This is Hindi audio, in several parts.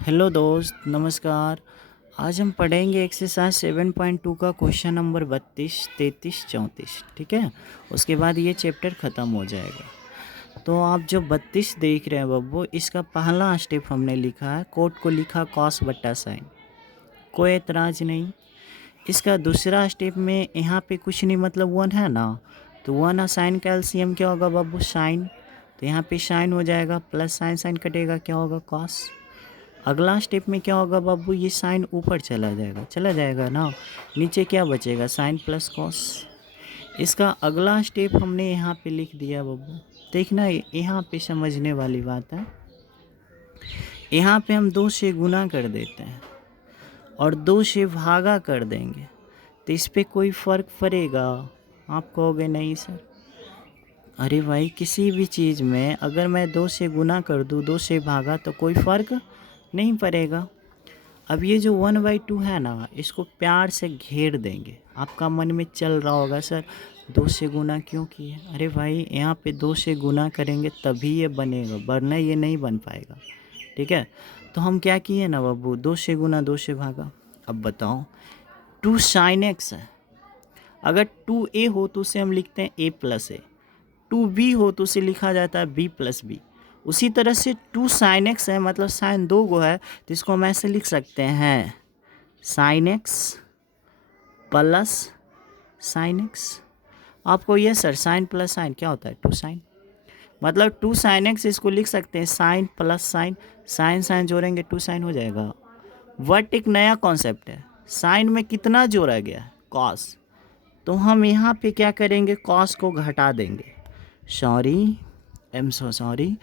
हेलो दोस्त, नमस्कार। आज हम पढ़ेंगे एक्सरसाइज 7.2 का क्वेश्चन नंबर 32, 33, 34। ठीक है। उसके बाद ये चैप्टर ख़त्म हो जाएगा। तो आप जो 32 देख रहे हैं बब्बू, इसका पहला स्टेप हमने लिखा है, कोट को लिखा कॉस बट्टा साइन, कोई एतराज़ नहीं। इसका दूसरा स्टेप में यहाँ पे कुछ नहीं, मतलब वन है ना, तो वन साइन का एलसीएम क्या होगा बब्बू, साइन। तो यहाँ पे साइन हो जाएगा, प्लस साइन साइन कटेगा, क्या होगा, कॉस। अगला स्टेप में क्या होगा बाबू, ये साइन ऊपर चला जाएगा ना, नीचे क्या बचेगा, साइन प्लस कॉस। इसका अगला स्टेप हमने यहाँ पे लिख दिया बाबू। देखना यहाँ पे समझने वाली बात है। यहाँ पे हम 2 से गुना कर देते हैं और 2 से भागा कर देंगे, तो इस पर कोई फ़र्क पड़ेगा? आप कहोगे नहीं सर। अरे भाई, किसी भी चीज़ में अगर मैं 2 से गुना कर दूँ, 2 से भागा, तो कोई फ़र्क नहीं पड़ेगा। अब ये जो 1/2 है ना, इसको प्यार से घेर देंगे। आपका मन में चल रहा होगा सर 2 से गुना क्यों किए? अरे भाई, यहाँ पे 2 से गुना करेंगे तभी ये बनेगा, वरना ये नहीं बन पाएगा। ठीक है। तो हम क्या किए ना बाबू, 2 से गुना 2 से भागा। अब बताओ, 2 साइन एक्स है। अगर 2a हो तो उसे हम लिखते हैं a प्लस ए, 2b हो तो उसे लिखा जाता है b प्लस बी। उसी तरह से 2 साइन एक्स है, मतलब साइन 2 गो है, तो इसको हम ऐसे लिख सकते हैं, sign X plus sine x. आपको ये सर साइन प्लस साइन क्या होता है, 2 साइन, मतलब 2 साइन एक्स इसको लिख सकते हैं sine plus sine, sine sine जोड़ेंगे 2 साइन हो जाएगा। बट एक नया कॉन्सेप्ट है, साइन में कितना जोड़ा गया है, कॉस। तो हम यहाँ पे क्या करेंगे, कॉस को घटा देंगे। Sorry, I am so sorry.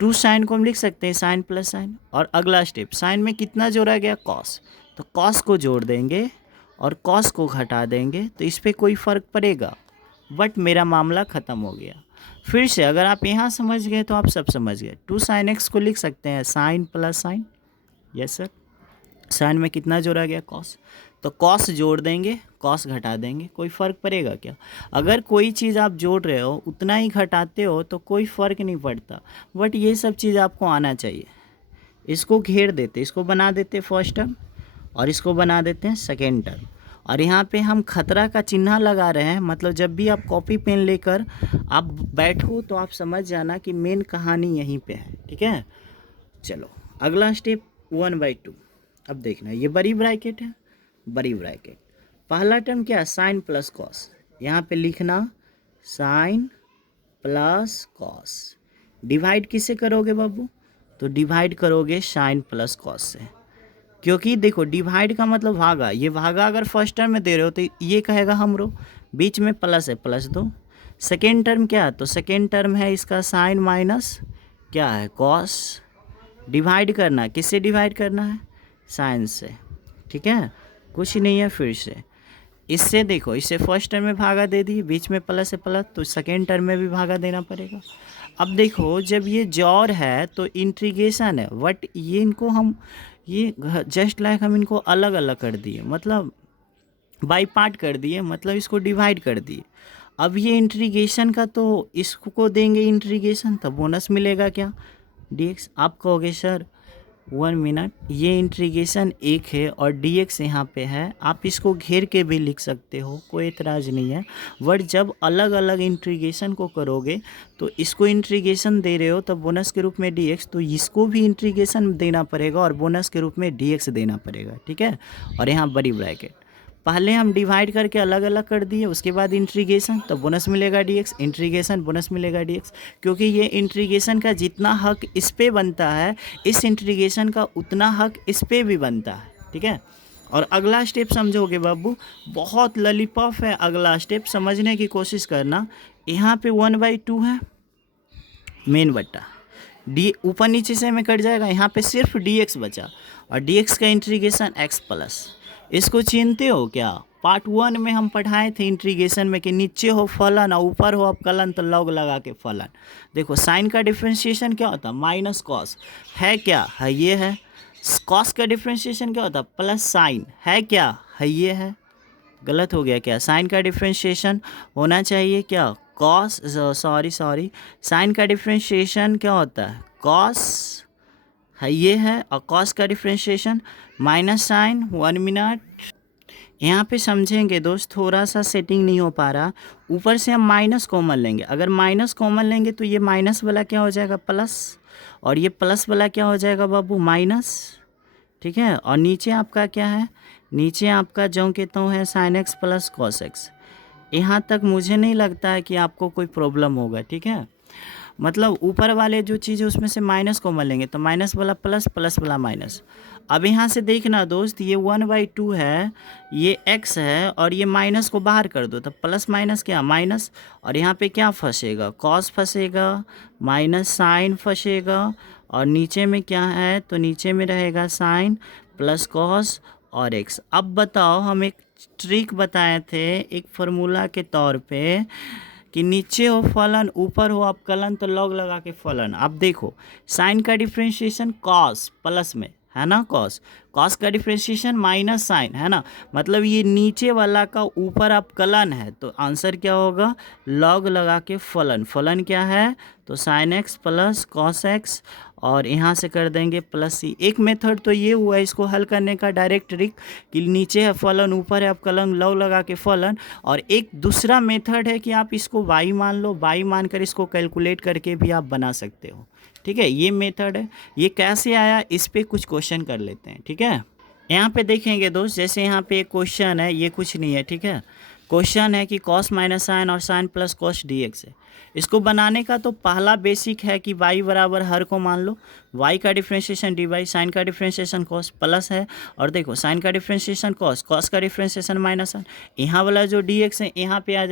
2 sine को हम लिख सकते हैं साइन प्लस साइन, और अगला स्टेप, साइन में कितना जोड़ा गया, कॉस, तो कॉस को जोड़ देंगे और कॉस को घटा देंगे, तो इस पर कोई फ़र्क पड़ेगा। बट मेरा मामला ख़त्म हो गया। फिर से अगर आप यहाँ समझ गए तो आप सब समझ गए। 2 साइन एक्स को लिख सकते हैं sine plus sine. Yes sir. Sine में कितना जोड़ा गया, कॉस, तो कॉस जोड़ देंगे, कॉस घटा देंगे, कोई फ़र्क पड़ेगा क्या? अगर कोई चीज़ आप जोड़ रहे हो उतना ही घटाते हो तो कोई फ़र्क नहीं पड़ता। बट ये सब चीज़ आपको आना चाहिए। इसको घेर देते, इसको बना देते फर्स्ट टर्म और इसको बना देते हैं सेकेंड टर्म। और यहाँ पे हम खतरा का चिन्ह लगा रहे हैं, मतलब जब भी आप कॉपी पेन लेकर आप बैठो तो आप समझ जाना कि मेन कहानी यहीं पे है। ठीक है। चलो अगला स्टेप 1/2। अब देखना, ये बड़ी ब्रैकेट है, बड़ी ब्रैकेट, पहला टर्म क्या है, साइन प्लस कॉस। यहाँ पे लिखना साइन प्लस कॉस। डिवाइड किससे करोगे बाबू, तो डिवाइड करोगे साइन प्लस कॉस से, क्योंकि देखो डिवाइड का मतलब भागा। ये भागा अगर फर्स्ट टर्म में दे रहे हो तो ये कहेगा हम रो, बीच में प्लस है, प्लस दो। सेकेंड टर्म क्या है, तो सेकेंड टर्म है इसका साइन माइनस क्या है, कॉस। डिवाइड करना, किससे डिवाइड करना है, साइन से। ठीक है, कुछ नहीं है। फिर से इससे देखो, इससे फर्स्ट टर्म में भागा दे दी, बीच में प्लस है प्लस, तो सेकेंड टर्म में भी भागा देना पड़ेगा। अब देखो, जब ये जॉर है तो इंट्रीगेशन है, बट ये इनको हम ये जस्ट लाइक हम इनको अलग अलग कर दिए, मतलब बाई पार्ट कर दिए, मतलब इसको डिवाइड कर दिए। अब ये इंट्रीगेशन का तो इसको देंगे इंट्रीगेशन, तो बोनस मिलेगा क्या, डीएक्स। आप कहोगे सर 1 मिनट, ये इंट्रीगेशन 1 है और dx यहाँ पे है, आप इसको घेर के भी लिख सकते हो, कोई एतराज़ नहीं है। बट जब अलग अलग इंट्रीगेशन को करोगे तो इसको इंट्रीगेशन दे रहे हो तो बोनस के रूप में dx, तो इसको भी इंट्रीगेशन देना पड़ेगा और बोनस के रूप में dx देना पड़ेगा। ठीक है। और यहाँ बड़ी ब्रैकेट, पहले हम डिवाइड करके अलग अलग कर दिए, उसके बाद इंट्रीगेशन, तो बोनस मिलेगा dx, इंट्रीगेशन बोनस मिलेगा dx, क्योंकि ये इंट्रीगेशन का जितना हक इस पे बनता है, इस इंट्रीगेशन का उतना हक इस पे भी बनता है। ठीक है। और अगला स्टेप समझोगे बाबू, बहुत ललीपॉप है अगला स्टेप, समझने की कोशिश करना। यहाँ पे 1/2 है मेन बट्टा डी, ऊपर नीचे से में कट जाएगा, यहाँ पे सिर्फ dx बचा, और dx का इंट्रीगेशन x प्लस। इसको चिनते हो क्या, पार्ट 1 में हम पढ़ाए थे इंट्रीगेशन में कि नीचे हो फलन और ऊपर हो अपकलन, तो लॉग लगा के फलन। देखो साइन का डिफ्रेंशिएशन क्या होता है, माइनस कॉस, है क्या, है ये है। कॉस का डिफ्रेंशिएशन क्या होता है, प्लस साइन, है क्या, है ये है। गलत हो गया क्या, साइन का डिफ्रेंशिएशन होना चाहिए क्या, कॉस, सॉरी साइन का डिफ्रेंशिएशन क्या होता है, कॉस, है, ये है। और कॉस का डिफ्रेंशिएशन माइनस साइन, 1 मिनट। यहाँ पे समझेंगे दोस्त, थोड़ा सा सेटिंग नहीं हो पा रहा। ऊपर से हम माइनस कॉमन लेंगे, अगर माइनस कॉमन लेंगे तो ये माइनस वाला क्या हो जाएगा प्लस, और ये प्लस वाला क्या हो जाएगा बाबू माइनस, ठीक है। और नीचे आपका क्या है, नीचे आपका जो कहता हूँ है sign X plus cos x. यहाँ तक मुझे नहीं लगता है कि आपको कोई प्रॉब्लम होगा, ठीक है। मतलब ऊपर वाले जो चीज़ है उसमें से माइनस कॉमन लेंगे तो माइनस वाला प्लस, प्लस वाला माइनस। अब यहाँ से देखना दोस्त, ये 1/2 है, ये x है, और ये माइनस को बाहर कर दो तो प्लस माइनस क्या माइनस, और यहाँ पे क्या फंसेगा कॉस फंसेगा, माइनस साइन फंसेगा, और नीचे में क्या है तो नीचे में रहेगा साइन प्लस कॉस और x। अब बताओ, हम एक ट्रिक बताए थे एक फार्मूला के तौर पे कि नीचे हो फलन ऊपर हो अवकलन तो लॉग लगा के फलन। अब देखो साइन का डिफ्रेंशिएशन कॉस प्लस में है ना, कॉस, कॉस का डिफ्रेंशिएशन माइनस साइन है ना, मतलब ये नीचे वाला का ऊपर अवकलन है, तो आंसर क्या होगा लॉग लगा के फलन। फलन क्या है तो sign X plus cos x, और यहाँ से कर देंगे प्लस सी। एक मेथड तो ये हुआ है इसको हल करने का डायरेक्ट ट्रिक कि नीचे है फलन ऊपर है अवकलन लॉग लगा के फलन, और एक दूसरा मेथड है कि आप इसको y मान लो, y मान कर इसको कैलकुलेट करके भी आप बना सकते हो, ठीक है। ये मेथड है, ये कैसे आया इस पे कुछ क्वेश्चन कर लेते हैं, ठीक है। यहाँ पे देखेंगे दोस्त, जैसे यहाँ पे एक क्वेश्चन है, ये कुछ नहीं है, ठीक है। क्वेश्चन है कि कॉस माइनस साइन और साइन प्लस कॉस dx है। इसको बनाने का तो पहला बेसिक है कि y बराबर हर को मान लो, y का डिफ्रेंशिएशन dy, साइन का डिफ्रेंशिएशन कॉस प्लस है, और देखो साइन का डिफ्रेंशिएशन कॉस, कॉस का डिफ्रेंशिएशन माइनस साइन, यहाँ वाला जो dx है यहाँ पे आ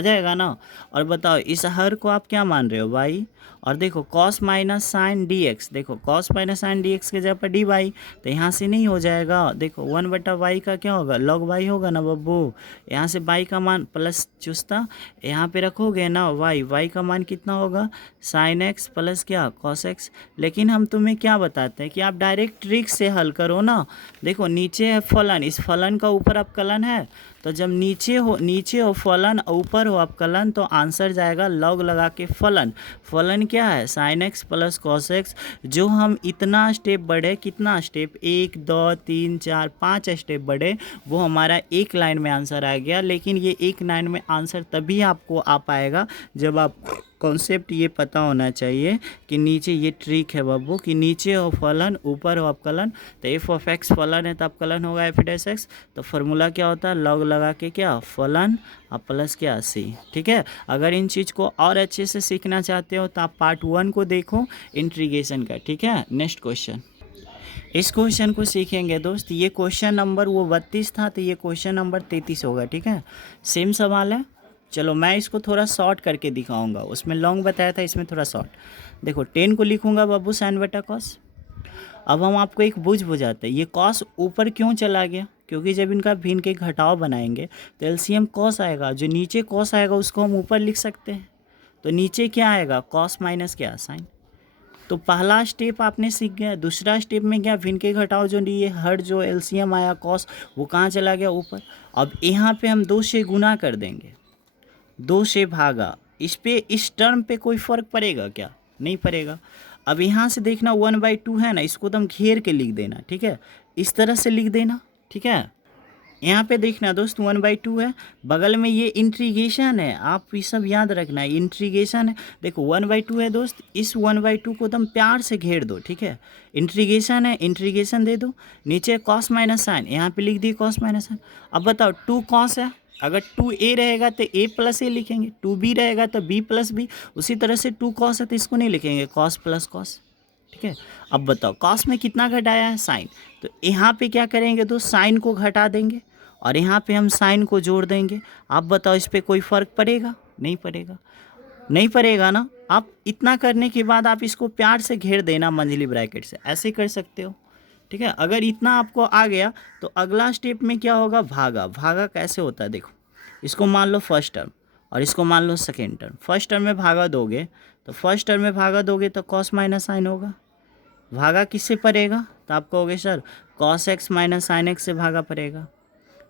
जाएगा ना। और बताओ इस हर को आप क्या मान रहे हो y, और देखो कॉस माइनस साइन dx, देखो कॉस माइनस साइन dx के जगह पर dy, तो यहाँ से नहीं हो जाएगा, देखो 1/y का क्या होगा लॉग y होगा ना बब्बू, यहाँ से y का मान प्लस चुस्ता यहाँ पे रखोगे ना y का मान कितना होगा साइन एक्स प्लस क्या कॉस एक्स। लेकिन हम तुम्हें क्या बताते हैं कि आप डायरेक्ट ट्रिक से हल करो ना। देखो नीचे है फलन, इस फलन का ऊपर अवकलन है, तो जब नीचे हो फलन ऊपर हो अवकलन तो आंसर जाएगा लॉग लगा के फलन। फलन क्या है sign X plus cos x. जो हम इतना स्टेप बढ़े, कितना स्टेप 1 2 3 4 5 स्टेप बढ़े, वो हमारा एक लाइन में आंसर आ गया। लेकिन ये एक लाइन में आंसर तभी आपको आ पाएगा जब आप कॉन्सेप्ट ये पता होना चाहिए कि नीचे ये ट्रिक है बाबू कि नीचे हो फलन ऊपर हो अवकलन, तो एफ ऑफ एक्स फलन है तो अवकलन होगा एफ डैश एक्स, तो फार्मूला क्या होता है लॉग लगा के क्या फलन और प्लस क्या सी, ठीक है। अगर इन चीज़ को और अच्छे से सीखना चाहते हो तो आप पार्ट 1 को देखो इंट्रीगेशन का, ठीक है। नेक्स्ट क्वेश्चन, इस क्वेश्चन को सीखेंगे दोस्त। ये क्वेश्चन नंबर वो 32 था, तो ये क्वेश्चन नंबर 33 होगा, ठीक है। सेम सवाल है। चलो मैं इसको थोड़ा शॉर्ट करके दिखाऊंगा, उसमें लॉन्ग बताया था, इसमें थोड़ा शॉर्ट। देखो 10 को लिखूंगा बाबू साइन बटा कॉस। अब हम आपको एक बुझाते हैं, ये कॉस ऊपर क्यों चला गया, क्योंकि जब इनका भिन्न के घटाव बनाएंगे तो एलसीएम कॉस आएगा, जो नीचे कॉस आएगा उसको हम ऊपर लिख सकते हैं, तो नीचे क्या आएगा कॉस माइनस क्या साइन। तो पहला स्टेप आपने सीख गया। दूसरा स्टेप में क्या भिन्न के घटाव जो ये हर जो एलसीएम आया कॉस वो कहाँ चला गया ऊपर। अब यहाँ पे हम 2 से गुना कर देंगे, 2 से भागा, इस पे इस टर्म पे कोई फ़र्क पड़ेगा क्या, नहीं पड़ेगा। अब यहाँ से देखना 1/2 है ना, इसको तो हम घेर के लिख देना, ठीक है, इस तरह से लिख देना, ठीक है। यहाँ पे देखना दोस्त 1/2 है, बगल में ये इंट्रीगेशन है, आप ये सब याद रखना है इंट्रीगेशन है। देखो 1/2 है दोस्त, इस 1/2 को तुम प्यार से घेर दो, ठीक है। इंट्रीगेशन है, इंट्रीगेशन दे दो, नीचे कॉस माइनस साइन, यहाँ पे लिख दिए कॉस माइनस साइन। अब बताओ 2 कॉस है, अगर 2a रहेगा तो a प्लस ए लिखेंगे, 2b रहेगा तो b प्लस बी, उसी तरह से 2 कॉस है तो इसको नहीं लिखेंगे कॉस प्लस कॉस, ठीक है। अब बताओ कॉस में कितना घटाया है साइन, तो यहाँ पे क्या करेंगे तो साइन को घटा देंगे और यहाँ पे हम साइन को जोड़ देंगे। आप बताओ इस पर कोई फ़र्क पड़ेगा, नहीं पड़ेगा, नहीं पड़ेगा ना। आप इतना करने के बाद आप इसको प्यार से घेर देना मंझली ब्रैकेट से, ऐसे कर सकते हो, ठीक है। अगर इतना आपको आ गया तो अगला स्टेप में क्या होगा भागा। भागा कैसे होता है देखो, इसको मान लो फर्स्ट टर्म और इसको मान लो सेकेंड टर्म। फर्स्ट टर्म में भागा दोगे तो फर्स्ट टर्म में भागा दोगे तो कॉस माइनस साइन होगा, भागा किससे पड़ेगा तो आप कहोगे sir cos x minus sine x से भागा पड़ेगा।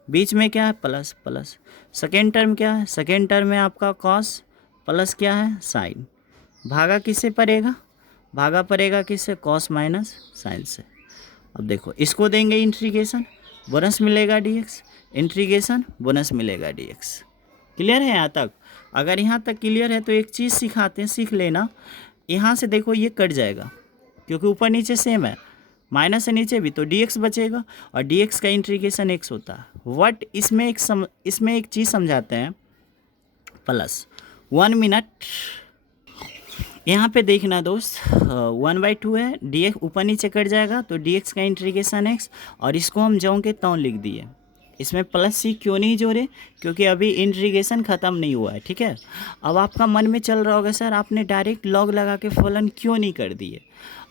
बीच में क्या है प्लस प्लस। सेकेंड टर्म क्या है, सेकेंड टर्म में आपका कॉस प्लस क्या है साइन, भागा किससे पड़ेगा भागा पड़ेगा किससे, कॉस माइनस साइन से। अब देखो इसको देंगे इंटीग्रेशन, बोनस मिलेगा dx, इंटीग्रेशन बोनस मिलेगा dx। क्लियर है यहाँ तक? अगर यहाँ तक क्लियर है तो एक चीज़ सिखाते हैं, सीख लेना। यहाँ से देखो ये कट जाएगा क्योंकि ऊपर नीचे सेम है, माइनस से नीचे भी, तो dx बचेगा और dx का इंटीग्रेशन x होता है। वट इसमें एक चीज़ समझाते हैं, प्लस 1 मिनट यहाँ पे देखना दोस्त, 1/2 है, dx ऊपर नीचे कट जाएगा तो dx का इंटीग्रेशन x, और इसको हम ज्यों के त्यों लिख दिए। इसमें प्लस सी क्यों नहीं जोड़े, क्योंकि अभी इंटीग्रेशन ख़त्म नहीं हुआ है, ठीक है। अब आपका मन में चल रहा होगा सर आपने डायरेक्ट लॉग लगा के फलन क्यों नहीं कर दिए।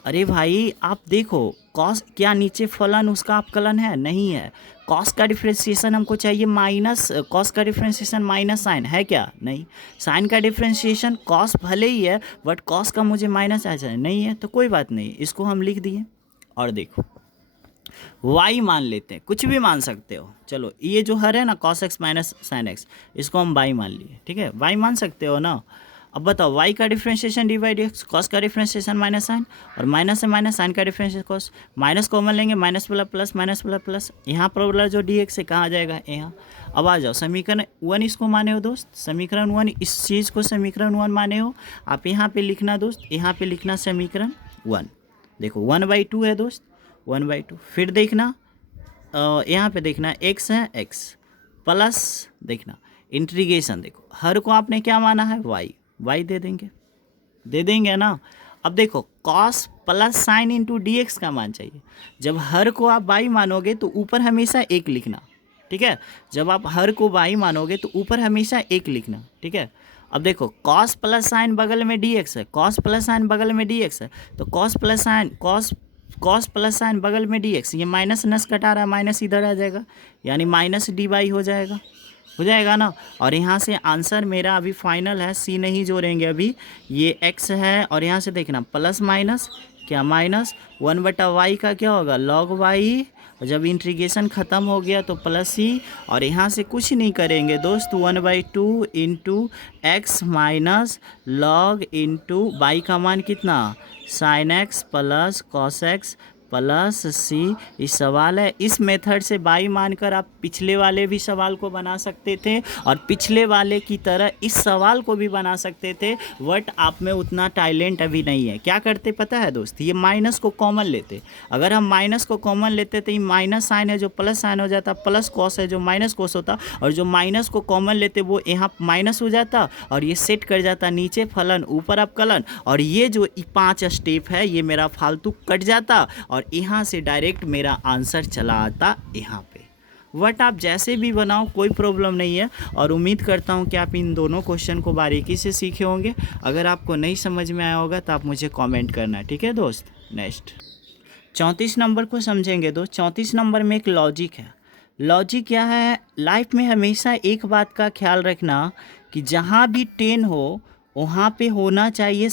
अरे भाई आप देखो कॉस, क्या नीचे फलन उसका अपकलन है, नहीं है। कॉस का डिफ्रेंशिएशन हमको चाहिए माइनस, कॉस का डिफ्रेंशिएशन माइनस साइन है क्या, नहीं। साइन का डिफ्रेंशिएशन कॉस भले ही है बट कॉस का मुझे माइनस आ जाए, नहीं है, तो कोई बात नहीं, इसको हम लिख दिए। और देखो y मान लेते हैं, कुछ भी मान सकते हो, चलो ये जो हर है ना cos x minus sine x, इसको हम y मान लिए, ठीक है, y मान सकते हो ना। अब बताओ y का differentiation D by D x, cos का डिफ्रेंशिएशन माइनस साइन, और माइनस से माइनस साइन का डिफ्रेंशिएशन कॉस, माइनस कॉमन लेंगे, minus plus plus minus plus plus, यहाँ पर वाला जो डी एक्स है कहाँ जाएगा, यहाँ। अब आ जाओ समीकरण 1 इसको माने हो दोस्त, समीकरण 1 इस चीज़ को समीकरण 1 माने हो, आप यहाँ पे लिखना दोस्त, यहाँ पे लिखना समीकरण 1। देखो 1/2 है दोस्त, 1/2। फिर देखना यहाँ पे देखना x है, x प्लस देखना इंटीग्रेशन, देखो हर को आपने क्या माना है, y दे देंगे ना। अब देखो cos plus sine into D x का मान चाहिए। जब हर को आप y मानोगे तो ऊपर हमेशा 1 लिखना, ठीक है। जब आप हर को y मानोगे तो ऊपर हमेशा 1 लिखना, ठीक है। अब देखो कॉस प्लस साइन बगल में dx है, कॉस प्लस साइन बगल में dx है, तो कॉस प्लस साइन बगल में dx, ये माइनस नस कटा रहा है, माइनस इधर आ जाएगा, यानी माइनस dy हो जाएगा ना। और यहाँ से आंसर मेरा अभी फाइनल है, सी नहीं जोड़ेंगे अभी, ये x है, और यहाँ से देखना प्लस माइनस क्या माइनस 1/y का क्या होगा log y, जब इंटीग्रेशन ख़त्म हो गया तो प्लस सी, और यहाँ से कुछ नहीं करेंगे दोस्त, 1/2 into X minus log into y का मान कितना, sine X plus cos X plus C. इस सवाल है, इस मेथड से y मानकर आप पिछले वाले भी सवाल को बना सकते थे और पिछले वाले की तरह इस सवाल को भी बना सकते थे, बट आप में उतना टैलेंट अभी नहीं है। क्या करते पता है दोस्त, ये माइनस को कॉमन लेते, अगर हम माइनस को कॉमन लेते तो ये माइनस साइन है जो प्लस साइन हो जाता, प्लस कॉस है जो माइनस कॉस होता, और जो माइनस को कॉमन लेते वो यहाँ माइनस हो जाता और ये सेट कर जाता, नीचे फलन ऊपर अपकलन, और ये जो 5 स्टेप है ये मेरा फालतू कट जाता और यहाँ से डायरेक्ट मेरा आंसर चला आता यहाँ पे। वट आप जैसे भी बनाओ कोई प्रॉब्लम नहीं है, और उम्मीद करता हूँ कि आप इन दोनों क्वेश्चन को बारीकी से सीखे होंगे। अगर आपको नहीं समझ में आया होगा तो आप मुझे कमेंट करना, ठीक है दोस्त। नेक्स्ट 34 नंबर को समझेंगे दोस्त। 34 नंबर में एक लॉजिक है। लॉजिक क्या है, लाइफ में हमेशा एक बात का ख्याल रखना कि जहाँ भी 10 हो वहाँ पे होना चाहिए